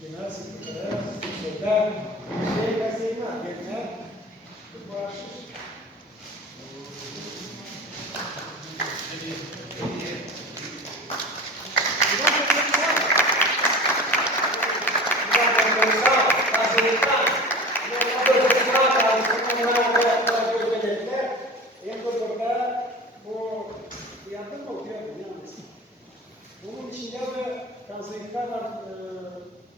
genel sekreter, sekreter, şeyler sevmem, genel, bağışır. Bunun içinde de kanserlikler var,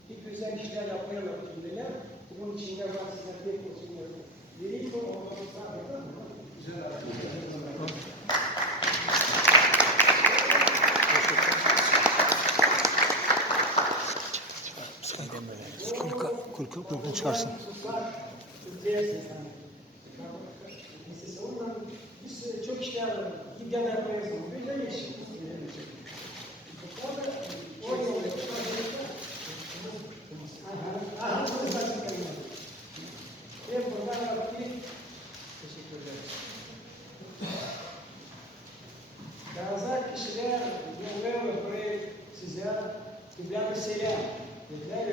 bir güzel işler yapmaya bakımdalar. Bunun içinde var sizler bir konusunda. Yeri bu olmalı. Güzel Kulka çıkarsın. Biz çok işler gidip yapmayız. Böyle iş. Bazı kişiler yolluyorlar buraya size. Kıblâ-ı selam. Dediler